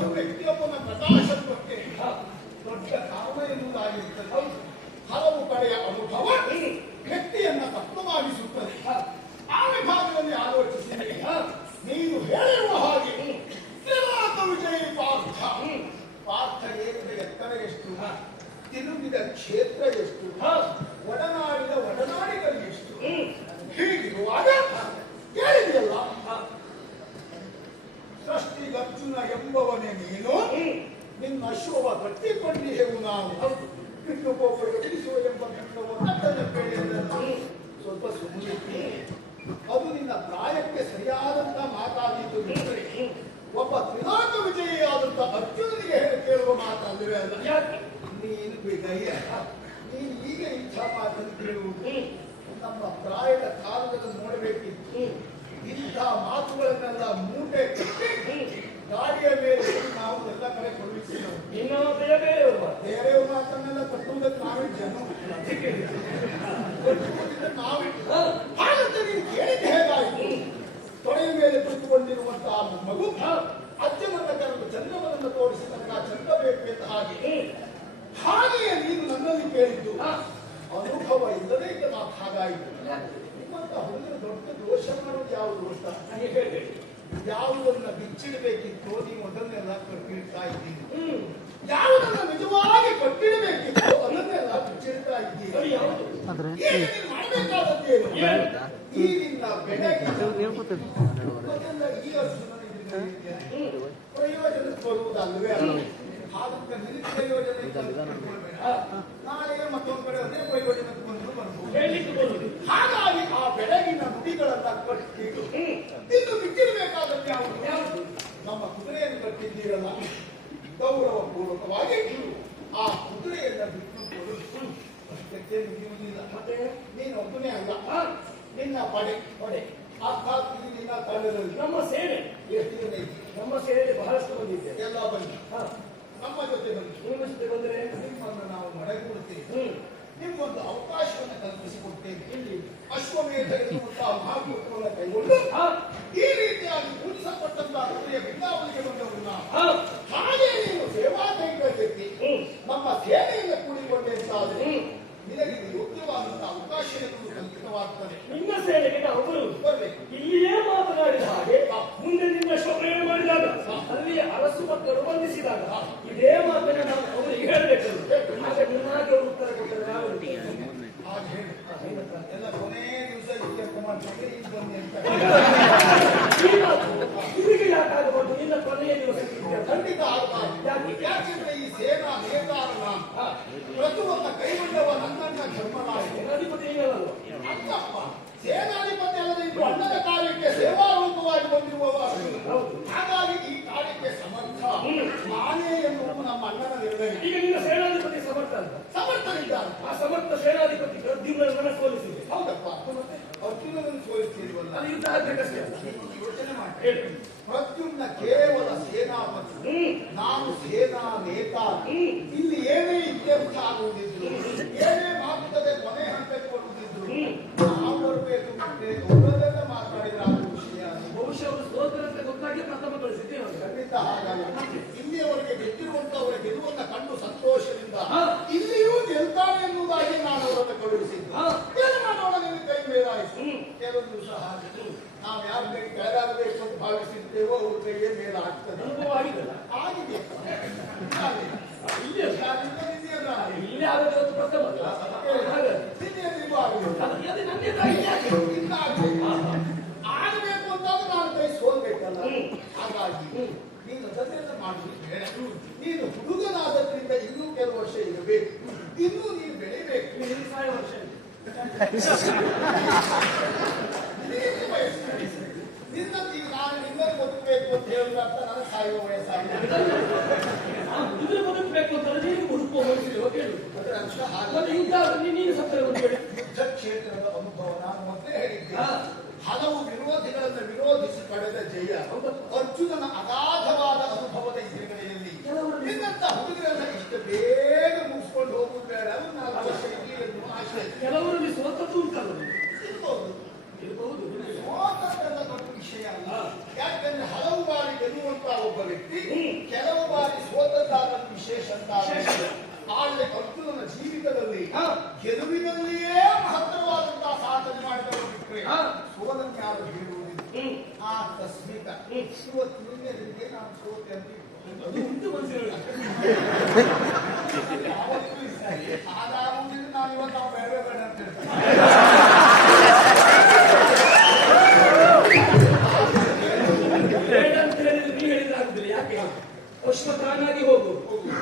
yo me tío. ನಿನ್ನ ಅಶ್ವವ ಕಟ್ಟಿಕೊಂಡಿಹೆವು ನಾವು? ಇನ್ನು ಗೋಪುರ ತಿಳಿಸುವ ಎಂಬ ಕಟ್ಟದ ಸ್ವಲ್ಪ ಸುಮ್ಮನೆ ಅದು ನಿನ್ನ ಪ್ರಾಯಕ್ಕೆ ಸರಿಯಾದಂತ ಬಿಟ್ಟರೆ ಒಬ್ಬ ತ್ರಿನಾಥ ವಿಜಯಿಯಾದಂತ ಅರ್ಜುನನಿಗೆ ಕೇಳುವ ಮಾತಾದ್ರೆ ಅಲ್ಲ? ನೀನು ಬಿಗಯ್ಯ ನೀನು ಈಗ ಇಂಥ ಮಾತನ್ನು ಕೇಳುವುದು. ನಮ್ಮ ಪ್ರಾಯದ ಕಾಲದಲ್ಲಿ ನೋಡಬೇಕಿತ್ತು. ಇಂಥ ಮಾತುಗಳನ್ನೆಲ್ಲ ಮೂಟೆ ಗಾಡಿಯ ಮೇಲೆ ನಾವು ಎಲ್ಲ ಕಡೆ ಬೇರೆ ಬೇರೆಯವರು ಮಾತು. ಬೇರೆಯವ್ರ ಮಾತನ್ನೆಲ್ಲ ಕಟ್ಟುವುದಕ್ಕೆ ನಾವೇ ಜನ. ನಾವೇ. ಹಾಗಂತ ನೀನು ಕೇಳಿದ್ದು ಹೇಗಾಯಿತು? ತೊಡೆಯ ಮೇಲೆ ಕುಳಿತುಕೊಂಡಿರುವಂತಹ ಮಗು ಅಜ್ಜನನ್ನ ಕರೆದು ಚಂದ್ರವನನ್ನು ತೋರಿಸಿ ನನಗೆ ಆ ಚಂದ್ರ ಬೇಕು ಅಂತ ಹಾಗೆ. ಹಾಗೆಯೇ ನೀನು ನನ್ನಲ್ಲಿ ಕೇಳಿದ್ದು ಅನುಭವ ಇಲ್ಲದೆ ಇದ್ದ ಮಾತು ಹಾಗಾಯಿತು. ನಿಮ್ಮಂತ ಹುಡುಗರು ದೊಡ್ಡ ದೋಷ ಮಾಡೋದು ಯಾವುದು ಅಂತ? ಹೇಳಿ. ಯಾವುದನ್ನ ಬಿಚ್ಚಿಡಬೇಕಿತ್ತು ನೀವು ಅದನ್ನೆಲ್ಲ ಕಟ್ಟಿಡ್ತಾ ಇದ್ದೀನಿ ಹ್ಮ್. ಯಾವುದನ್ನ ನಿಜವಾಗಿ ಕಟ್ಟಿಡಬೇಕಿತ್ತು ಅದನ್ನೆಲ್ಲ ಬಿಚ್ಚಿಡ್ತಾ ಇದ್ದೀನಿ ಪ್ರಯೋಜನ ಮಾಡಬೇಕಾದದ್ದೇನು ಈ ನಿನ್ನ ಬರುವುದಲ್ವೇ ಪ್ರಯೋಜನ ಇಟ್ಕೊಳ್ಬೇಡ. ನಾಳೆ ಮತ್ತೊಂದು ಕಡೆ ಅದೇ ಪ್ರಯೋಜನಕ್ಕೆ ಬಂದು ಬರ್ಬೋದು ಹೇಳಿದ್ದು ಬರುವುದು. ಹಾಗಾಗಿ ಆ ಬೆಳಗಿನ ನುಡಿಗಳನ್ನ ಕಟ್ಟಿದ್ದು ಇನ್ನು ಬಿಟ್ಟಿರಬೇಕಾದದ್ದು ಯಾವುದು ಯಾವುದು? ನಮ್ಮ ಕಟ್ಟಿದ್ದೀರಲ್ಲ ಗೌರವ ಪೂರ್ವಕವಾಗಿ ಆ ಕುದುರೆಯನ್ನ ಬಿಟ್ಟುಕೊಂಡು. ಇರುವುದಿಲ್ಲ ಮುಗಿಯುವುದಿಲ್ಲ ಮತ್ತೆ ನೀನು ಒಬ್ಬನೇ ಅಲ್ಲ. ನಿನ್ನ ಪಡೆ ಪಡೆ. ಅರ್ಥಾತ್ ಇದು ನಿನ್ನ ತಂಡದಲ್ಲಿ ನಮ್ಮ ಸೇನೆ ಎಷ್ಟು ಜನ? ನಮ್ಮ ಸೇನೆ ಬಹಳಷ್ಟು ಬಂದಿದೆ ಎಲ್ಲ ಬಂದ. ಹಾ, ನಮ್ಮ ಜೊತೆ ಬಂದು. ನಿಮ್ಮ ಜೊತೆ ಬಂದರೆ ನಿಮ್ಮನ್ನು ನಾವು ಮಡಗಿಕೊಡ್ತೇವೆ ನಿಮ್ಮೊಂದು ನಿಮ್ಗೊಂದು ಅವಕಾಶವನ್ನು ಕಲ್ಪಿಸಿಕೊಡ್ತೇವೆ. ಇಲ್ಲಿ ಅಶ್ವಮೇಧ ಎನ್ನುವಂತಹ ಮಹಾಕೂಟವನ್ನು ಕೈಗೊಂಡು ಹಾ, ಈ ರೀತಿಯಾಗಿ ಪೂಜಿಸಲ್ಪಟ್ಟಂತಹ ಕುರಿಯ ಬಿಂದಾವಲಿಗೆ ಬಂದವರು ಹಾಗೆ ನೀನು ಸೇವಾ ಕೈಗೊಳ್ಳಿ ನಮ್ಮ ಸೇವೆಯನ್ನು ಕೂಡಿಕೊಂಡೆ ಅಂತಾದರೆ. ನಿನಗೆ ಯೋಗ್ಯವಾದಂತಹ ಅವಕಾಶ ಎನ್ನುವುದು ಕಲ್ಪಿತವಾಗ್ತದೆ. ನಿನ್ನ ಸೇನೆಗೆ ನಾವು ಬರುವುದು. ಬರಬೇಕು. ಇಲ್ಲಿಯೇ ಮಾತನಾಡಿದ ಹಾಗೆ ಮುಂದೆ ನಿನ್ನ ಶೋಭನೆ ಮಾಡಿದಾಗ ಅಲ್ಲಿ ಅರಸು ಮಕ್ಕಳು ಬಂಧಿಸಿದಾಗ ಇದೇ ಮಾತನ್ನು ನಾವು ಅವರಿಗೆ ಹೇಳಬೇಕು ಆಗ ನಿನ್ನಾಗೆ ಉತ್ತರ ಕೊಟ್ಟರೆ ನಾವು ಎಲ್ಲ ಕೊನೇ ದಿವಸ ಈಗ ಬನ್ನಿ ಅಂತ ಈ ಮಾತು ಇವರಿಗೆ ಯಾಕಾಗಬಾರ್ದು ನಿನ್ನ ಕೊನೆಯ ದಿವಸ ಖಂಡಿತ ಆಗಬಾರದು ಯಾಕೆಂದ್ರೆ ಈ ಸೇನಾ ನೇತಾರನ ಪ್ರತಿಯೊಂದ ಕೈಗೊಂಡವ ನನ್ನ ಅಲ್ಲಪ್ಪ ಸೇನಾಧಿಪತಿ ಅಲ್ಲದೆ ಇದು ಅಣ್ಣದ ಕಾರ್ಯಕ್ಕೆ ಸೇವಾರೂಪವಾಗಿ ಬಂದಿರುವವರು. ಹೌದು. ಹಾಗಾಗಿ ಈ ಕಾರ್ಯಕ್ಕೆ ಸಮರ್ಥ. ನಾನೇ ಎನ್ನುವುದು ನಮ್ಮ ಅಣ್ಣನ ನಿರ್ಣಯ. ಈಗ ನಿನ್ನ ಸೇನಾಧಿಪತಿ ಸಮರ್ಥ ಅಂತ ಆ ಸಮರ್ಥ ಸೇನಾಧಿಪತಿ ಪ್ರದ್ಯುಮ್ನ ಸೋಲಿಸಿದೆ. ಹೌದಪ್ಪ. ಅರ್ಜುನನನ್ನು ಸೋಲಿಸಿರುವಲ್ಲ ಅದು. ಯೋಚನೆ ಮಾಡಿ. ಇಲ್ಲಿ ಏನೇ ಇತ್ಯರ್ಥ ಆಗುವುದಿದ್ರು ಏನೇ ಮಾತುಕತೆ ಕೊನೆ ಹಂತಕ್ಕೆ ಕೊಡುವುದಿದ್ರು ನಾವು ಬರಬೇಕು ದೊಡ್ಡದೆಲ್ಲ ಮಾತಾಡಿದ್ರೆ ವಿಷಯ. ಬಹುಶಃ ಅವರು ಸ್ತೋತ್ರ ಅಂತ ಗೊತ್ತಾಗಿ ಪ್ರಥಮ ಕಳಿಸಿದ್ದೇವೆ ಅವ್ರಿಗೆ. ಖಂಡಿತ ಹಾಗಲ್ಲ. ಇಲ್ಲಿಯವರೆಗೆ ಗೆದ್ದಿರುವಂತವರ ಗೆಲುವನ್ನ ಕಂಡು ಸಂತೋಷದಿಂದ ಇಲ್ಲಿಯೂ ಗೆಲ್ತಾನೆ ಎನ್ನುವುದಾಗಿ ನಾನು ಅವರನ್ನು ಕಳುಹಿಸಿದ್ದು. ಹಾ. ಏನು ಮಾಡೋಣ ನಿನ್ನ ಕೈ ಮೇಲಾಯಿತು ಹ್ಮ್. ಕೆಲವೊಂದು ದಿವಸ ಹಾಗೆ. ನಾವು ಯಾರ ಕೈ ಕೆಳಗಾಗಬೇಕು ಅಂತ ಭಾವಿಸಿದ್ದೇವೋ ಅವ್ರ ಕೈಯೇ ಮೇಲಾಗ್ತದೆ. ಅನುಭವ ಆಗಿದೆಯಲ್ಲ ಆಗಿದೆ ಆಗಿದೆ. ಇಲ್ಲಿ ಅಲ್ಲ. ಯಾರಿಂದ ನಿನ್ನೆಯಲ್ಲ ಆಗಿದೆ. ಇಲ್ಲಿ ಆಗೋದು ಇವತ್ತು ಪ್ರಥಮ ಅಲ್ಲ? ಹಾಗಾದ್ರೆ ನಿನ್ನೆಯದಿಗೂ ಆಗಿದೆ. ಅದು ಅದೇ ನನ್ನೇ ತಾಯಿ ಯಾಕೆ? ಇನ್ನ ಆಗಿದೆ. ಆಗಬೇಕು ಅಂತಾದ್ರೆ ನಾನು ಕೈ ಸೋಲ್ಬೇಕಲ್ಲ ಹ್ಮ್. ಹಾಗಾಗಿ ಹ್ಮ್. ನೀನು ನೀನು ಹುಡುಗನಾದದ್ರಿಂದ ಇನ್ನೂ ಕೆಲವು ವರ್ಷ ಇರಬೇಕು. ಇನ್ನೂ ನೀನು ಬೆಳಿಬೇಕು. ನಿನ್ನ ನಾನು ನಿನ್ನನ್ನು ಬದುಕಬೇಕು ಅಂತ ಹೇಳಿದ ಅಂತ ನನಗೆ ಸಾಯುವ ವಯಸ್ಸಾಗಿದೆ. ಬದುಕಬೇಕು ಅಂತಂದ್ರೆ ನೀನು ಬದುಕುವ ಮನುಷ್ಯರು ಕೇಳು ಆದ್ರೆ ನೀನು ಸತ್ತರೆ ಕ್ಷೇತ್ರದ ಅನುಭವ ನಾನು ಮೊದಲೇ ಹೇಳಿದ್ದೆ. ಹಲವು ವಿರೋಧಿಗಳನ್ನು ವಿರೋಧಿಸಿ ಪಡೆದ ಜಯ ಅರ್ಜುನನ ಅಗಾಧವಾದ ಅನುಭವದ ಎದುರುಗಡೆಯಲ್ಲಿ ನಿನ್ನಂತ ಹುಡುಗರೆಲ್ಲ ಇಷ್ಟು ಬೇಗ ಮುಗಿಸ್ಕೊಂಡು ಹೋಗುದು ಬೇಡ ಕೆಲವರಲ್ಲಿ ಸೋತದ್ದು ಉಂಟಲ್ಲ ಸೋತೆ ಅಂತ ಇಟ್ಕೊ. ಅದು ಉಂಟು ಮನಸ್ಸಿನಲ್ಲಿ ಯಾವತ್ತೂ ಇಲ್ಲ. ಹಾಗಾಗುವುದಿಲ್ಲ ನಾನು ಇವತ್ತು ನಾವು ಬೇಡ ಬೇಡ ಅಂತ ಹೇಳ್ತೇನೆ ಬೇಡ ಅಂತ ಹೇಳಿದ್ರೆ ನೀವು ಹೇಳಿದ್ರೆ ಆಗುದಿಲ್ಲ ಯಾಕೆ ಅಶ್ವ ತಾನಾಗಿ ಹೋಗು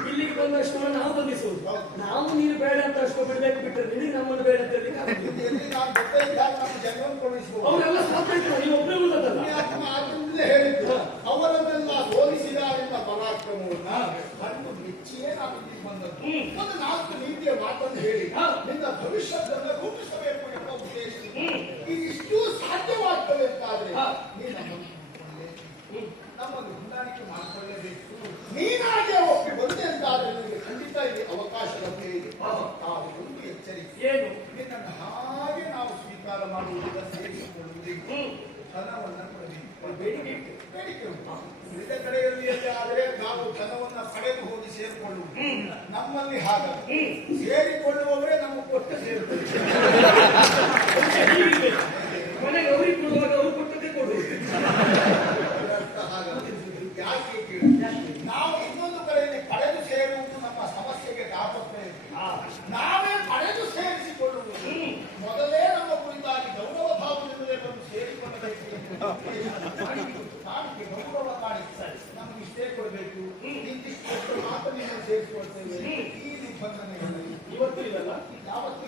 ಇಲ್ಲಿಗೆ ಬಂದ ಅಶ್ವನ ನಾವು ಬಂಧಿಸುವುದು ನಾವು ನೀನು ಬೇಡ ಅಂತ ಅಶ್ವ ಬಿಡ್ಬೇಕು ಬಿಟ್ಟರೆ ನಿನಗೆ ನಮ್ಮನ್ನು ಬೇಡ ಅಂತ ಹೇಳಿ ಆಗುದಿಲ್ಲ ಎಲ್ಲಿ ನಾನು ಗೊತ್ತೇ ಇದ್ದಾಗ ನಮ್ಮ ಜನವನ್ನು ಕಳುಹಿಸುವುದು ಅವರೆಲ್ಲ ಸಾಧ್ಯ ಇತ್ತು ನೀವು ಒಬ್ಬರೇ ಉಳಿದದಲ್ಲ ಪುಣ್ಯಾತ್ಮ ಆದ್ರಿಂದಲೇ ಹೇಳಿದ್ದು ಅವರನ್ನೆಲ್ಲ ಸೋಲಿಸಿದ ಎಂಬ ಪರಾಕ್ರಮವನ್ನ ಮೆಚ್ಚಿಯೇ ಬಂದದ್ದು. ಒಂದು ನಾಲ್ಕು ನೀತಿಯ ಮಾತನ್ನು ಹೇಳಿ. ನಿನ್ನ ಭವಿಷ್ಯದನ್ನ ರೂಪಿಸಬೇಕು ಎಂಬ ಉದ್ದೇಶ ಇದಿಷ್ಟು ಸಾಧ್ಯವಾಗ್ತದೆ ಅಂತಾದ್ರೆ ನಮ್ಮನ್ನು ಹೊಂದಾಣಿಕೆ ಮಾಡಿಕೊಳ್ಳಬೇಕು. ನೀನಾಗೆ ಒಪ್ಪಿ ಬಂದೆ ಅಂತಾದ್ರೆ ನಿಮಗೆ ಖಂಡಿತ ಇಲ್ಲಿ ಅವಕಾಶ ಲಭ್ಯ ಇದೆ. ನಾವು ಒಂದು ಎಚ್ಚರಿಕೆ. ಏನು? ನಿನ್ನನ್ನು ಹಾಗೆ ನಾವು ಸ್ವೀಕಾರ ಮಾಡುವುದಿಲ್ಲ ಸೇರಿಸಿಕೊಳ್ಳುವುದಿಲ್ಲ ಧನವನ್ನು ಬೇಡಿಕೆ ಬೇಡಿಕೆ ಉಂಟು. ಉಳಿದ ಕಡೆಯಲ್ಲಿ ಆದರೆ ನಾವು ಧನವನ್ನ ಪಡೆದು ಹೋಗಿ ಸೇರಿಕೊಳ್ಳುವುದು. ನಮ್ಮಲ್ಲಿ ಹಾಗಲ್ಲ ಸೇರಿಕೊಳ್ಳುವವರೇ ನಮ್ಮ ಕೊಟ್ಟು ಸೇರುತ್ತದೆ. ಮನೆಗೆ ಅವ್ರಿಗೆ ಕೊಡುವಾಗ ಅವ್ರು ಕೊಟ್ಟದ್ದೇ ಕೊಡುವುದು ಯಾಕೆ? ನಾವು ಇನ್ನೊಂದು ಕಡೆಯಲ್ಲಿ ಪಡೆದು ಸೇರುವುದು ನಮ್ಮ ಸಮಸ್ಯೆಗೆ ತಾಪತ್ರೆ ನಾವೇ ಪಡೆದು ಸೇರಿಸಿಕೊಳ್ಳುವುದು. ಮೊದಲೇ ನಮ್ಮ ಕುರಿತಾಗಿ ಗೌರವ ಭಾವದಿಂದಲೇ ಬಂದು ಸೇರಿಕೊಳ್ಳಬೇಕು. ಕಾಣಿಕೆ ಗೌರವ ಕಾಣಿಸ್ತಾರೆ ನಮ್ಗೆ ಇಷ್ಟೇ ಕೊಡಬೇಕು ಇಂತಿಷ್ಟು ಕೊಟ್ಟು ಮಾತ್ರ ನೀವು ಸೇರಿಸಿಕೊಳ್ತೇವೆ ಈ ನಿಬಂಧನೆಗಳು ಇವತ್ತು ಇದಲ್ಲ? ಯಾವತ್ತೂ?